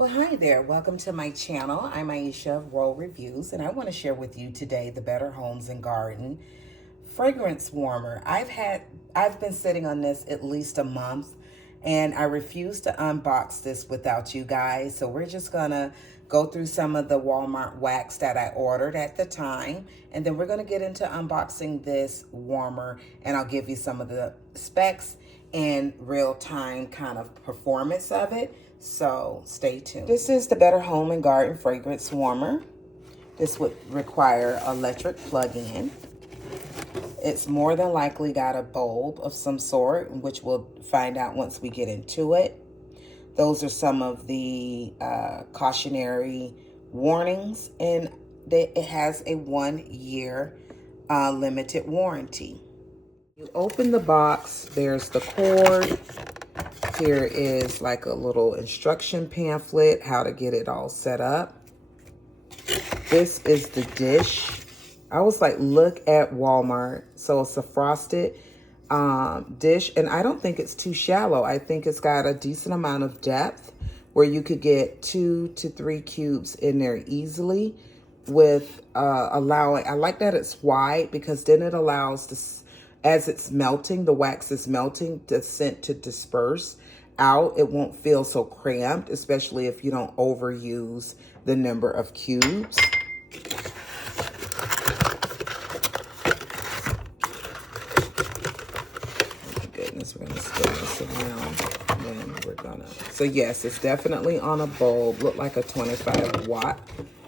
Well, hi there. Welcome to my channel. I'm Aisha of Roll Reviews, and I want to share with you today the Better Homes and Garden fragrance warmer. I've been sitting on this at least a month, and I refuse to unbox this without you guys. So we're just gonna go through some of the Walmart wax that I ordered at the time, and then we're gonna get into unboxing this warmer, and I'll give you some of the specs and real-time kind of performance of it. So stay tuned. This is the Better Home and Garden fragrance warmer. This would require electric plug-in. It's more than likely got a bulb of some sort, which we'll find out once we get into it. Those are some of the cautionary warnings, and it has a 1-year limited warranty. You open the box, there's the cord. Here is like a little instruction pamphlet, how to get it all set up. This is the dish. I was like, look at Walmart. So it's a frosted dish, and I don't think it's too shallow. I think it's got a decent amount of depth where you could get 2 to 3 cubes in there easily with allowing, I like that it's wide because then it allows this, as it's melting, the wax is melting, the scent to disperse out. It won't feel so cramped, especially if you don't overuse the number of cubes. We're gonna spin this around, and then we're gonna, so yes, it's definitely on a bulb, look like a 25 watt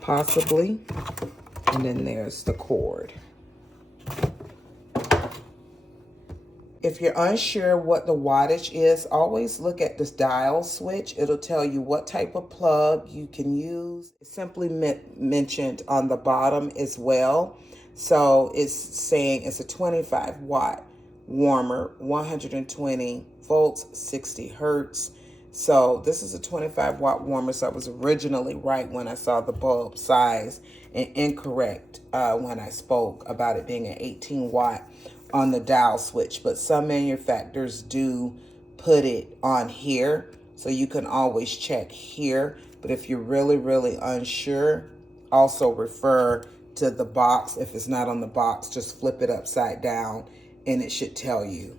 possibly, and then there's the cord. If you're unsure what the wattage is, always look at this dial switch. It'll tell you what type of plug you can use. It's simply mentioned on the bottom as well. So it's saying it's a 25 watt warmer, 120 volts, 60 hertz. So this is a 25 watt warmer. So I was originally right when I saw the bulb size and incorrect when I spoke about it being an 18 watt on the dial switch. But some manufacturers do put it on here, so you can always check here. But if you're really unsure, also refer to the box. If it's not on the box, just flip it upside down and it should tell you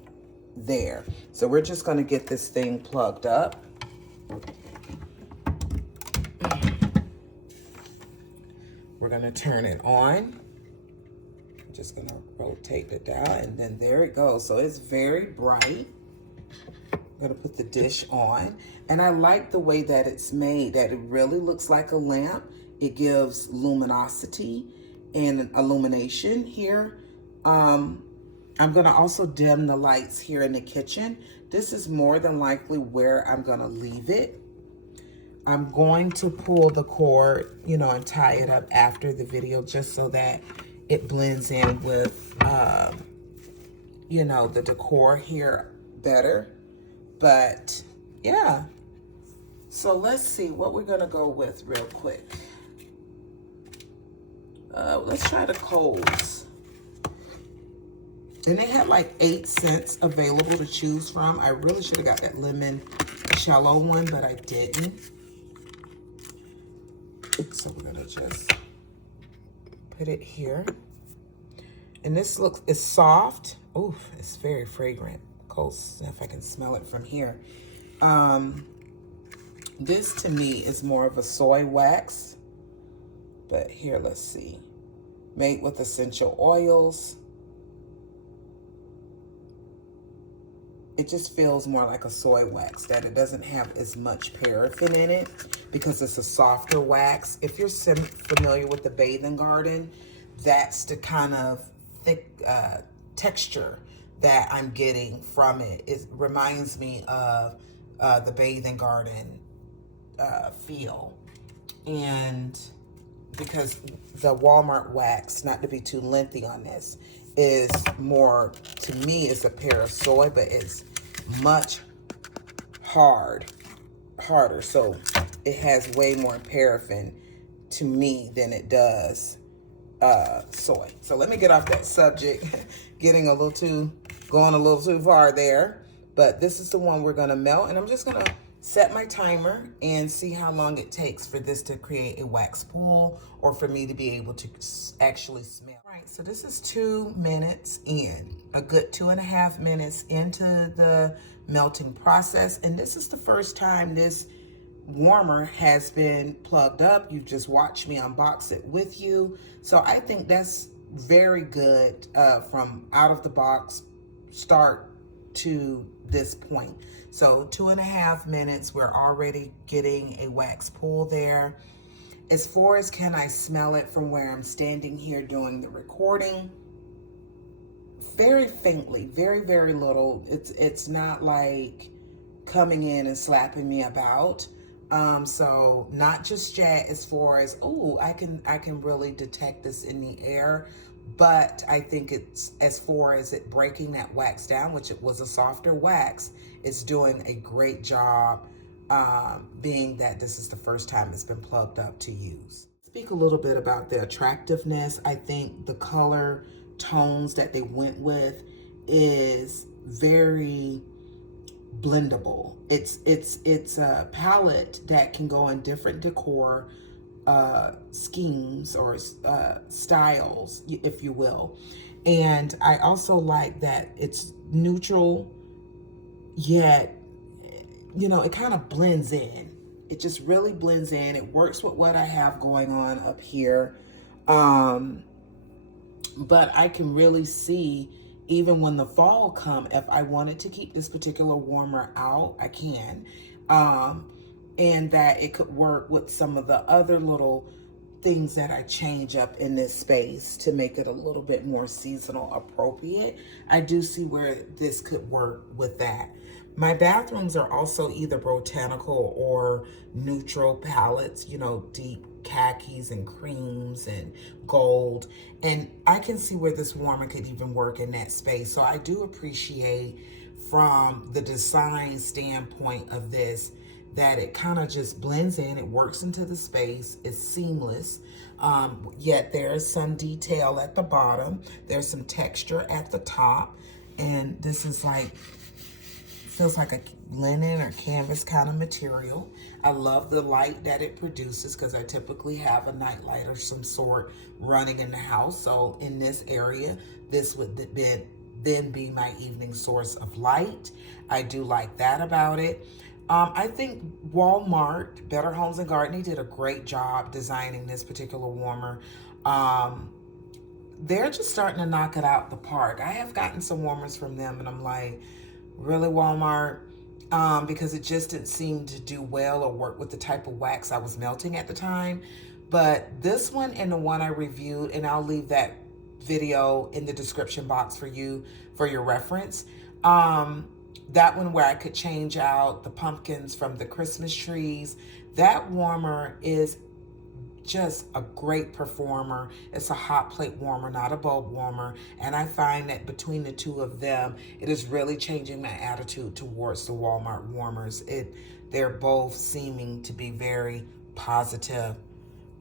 there. So we're just going to get this thing plugged up. We're going to turn it on. I'm just going to rotate it down, and then there it goes. So it's very bright. I'm going to put the dish on, and I like the way that it's made, that it really looks like a lamp. It gives luminosity and illumination here. I'm gonna also dim the lights here in the kitchen. This is more than likely where I'm gonna leave it. I'm going to pull the cord, you know, and tie it up after the video just so that it blends in with, you know, the decor here better. But yeah, so let's see what we're gonna go with real quick. Let's try the Kohl's. And they had like 8 scents available to choose from. I really should have got that limoncello one, but I didn't. So we're gonna just put it here. And this looks, it's soft. Ooh, it's very fragrant. Kohl's, if I can smell it from here. This to me is more of a soy wax. But here, let's see. Made with essential oils. It just feels more like a soy wax, that it doesn't have as much paraffin in it because it's a softer wax. If you're familiar with the Bathing Garden, that's the kind of thick texture that I'm getting from it. It reminds me of the Bathing Garden feel. And because the Walmart wax, not to be too lengthy on this, is more, to me, is a pear of soy, but it's much harder. So it has way more paraffin to me than it does soy. So let me get off that subject, going a little too far there. But this is the one we're gonna melt, and I'm just gonna set my timer and see how long it takes for this to create a wax pool or for me to be able to actually smell. All right, so this is 2 minutes in, a good 2.5 minutes into the melting process. And this is the first time this warmer has been plugged up. You've just watched me unbox it with you. So I think that's very good from out of the box start to this point. So 2.5 minutes, we're already getting a wax pool there. As far as can I smell it from where I'm standing here doing the recording, very faintly, very, very little. It's not like coming in and slapping me about. So not just yet as far as, oh, I can really detect this in the air, but I think it's as far as it breaking that wax down, which it was a softer wax, it's doing a great job, being that this is the first time it's been plugged up to use. Speak a little bit about the attractiveness. I think the color tones that they went with is very blendable. It's a palette that can go in different decor schemes or styles, if you will. And I also like that it's neutral, yet, you know, it kind of blends in. It just really blends in. It works with what I have going on up here. But I can really see, even when the fall come, if I wanted to keep this particular warmer out, I can. And that it could work with some of the other little things that I change up in this space to make it a little bit more seasonal appropriate. I do see where this could work with that. My bathrooms are also either botanical or neutral palettes, you know, deep khakis and creams and gold. And I can see where this warmer could even work in that space. So I do appreciate from the design standpoint of this, that it kind of just blends in, it works into the space, it's seamless, yet there's some detail at the bottom, there's some texture at the top, and this is like, feels like a linen or canvas kind of material. I love the light that it produces because I typically have a night light of some sort running in the house. So in this area, this would then be my evening source of light. I do like that about it. I think Walmart, Better Homes and Gardening, did a great job designing this particular warmer. They're just starting to knock it out the park. I have gotten some warmers from them and I'm like, really, Walmart? Because it just didn't seem to do well or work with the type of wax I was melting at the time. But this one and the one I reviewed, and I'll leave that video in the description box for you for your reference. That one where I could change out the pumpkins from the Christmas trees. That warmer is just a great performer. It's a hot plate warmer, not a bulb warmer. And I find that between the two of them, it is really changing my attitude towards the Walmart warmers. They're both seeming to be very positive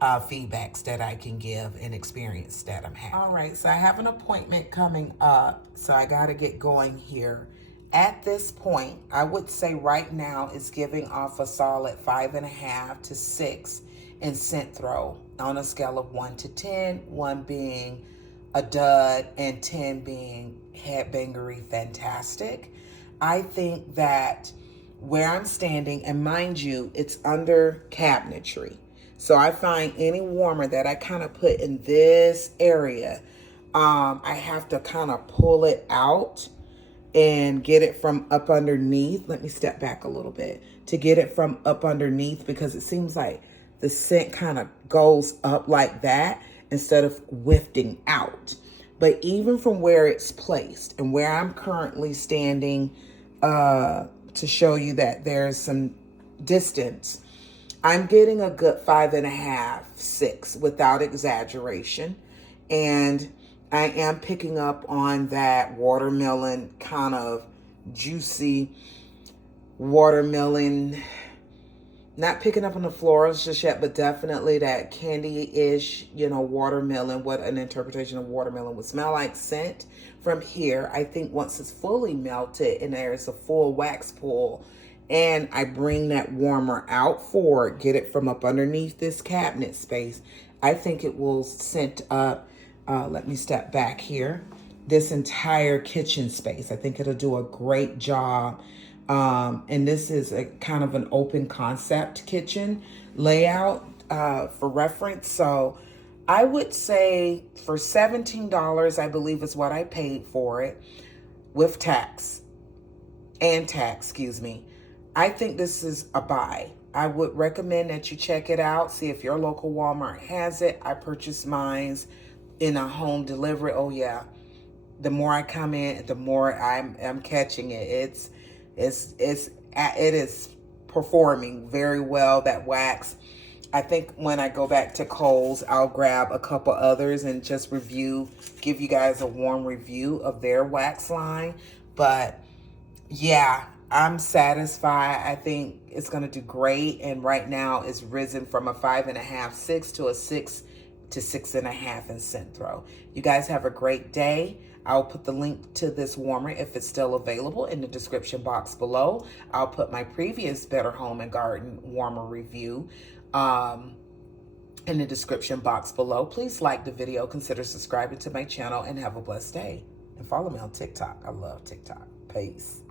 feedbacks that I can give and experience that I'm having. All right, so I have an appointment coming up, so I got to get going here. At this point, I would say right now it's giving off a solid 5.5 to 6 in scent throw on a scale of 1 to 10, 1 being a dud and 10 being headbangery fantastic. I think that where I'm standing, and mind you, it's under cabinetry. So I find any warmer that I kind of put in this area, I have to kind of pull it out and get it from up underneath. Let me step back a little bit to get it from up underneath, because it seems like the scent kind of goes up like that instead of wafting out. But even from where it's placed and where I'm currently standing, to show you that there's some distance, I'm getting a good 5.5, 6 without exaggeration. And I am picking up on that watermelon, kind of juicy watermelon. Not picking up on the florals just yet, but definitely that candy-ish, you know, watermelon, what an interpretation of watermelon would smell like scent from here. I think once it's fully melted and there's a full wax pool, and I bring that warmer out forward, get it from up underneath this cabinet space, I think it will scent up, let me step back here, this entire kitchen space. I think it'll do a great job. And this is a kind of an open concept kitchen layout for reference. So I would say for $17, I believe is what I paid for it with tax excuse me. I think this is a buy. I would recommend that you check it out. See if your local Walmart has it. I purchased mine in a home delivery. Oh yeah. The more I come in, the more I'm catching it. It is performing very well. That wax. I think when I go back to Kohl's, I'll grab a couple others and just give you guys a warm review of their wax line. But yeah, I'm satisfied. I think it's going to do great. And right now it's risen from a 5.5, 6 to a 6 to 6.5 in scent throw. You guys have a great day. I'll put the link to this warmer, if it's still available, in the description box below. I'll put my previous Better Home and Garden warmer review in the description box below. Please like the video, consider subscribing to my channel, and have a blessed day. And follow me on TikTok. I love TikTok. Peace.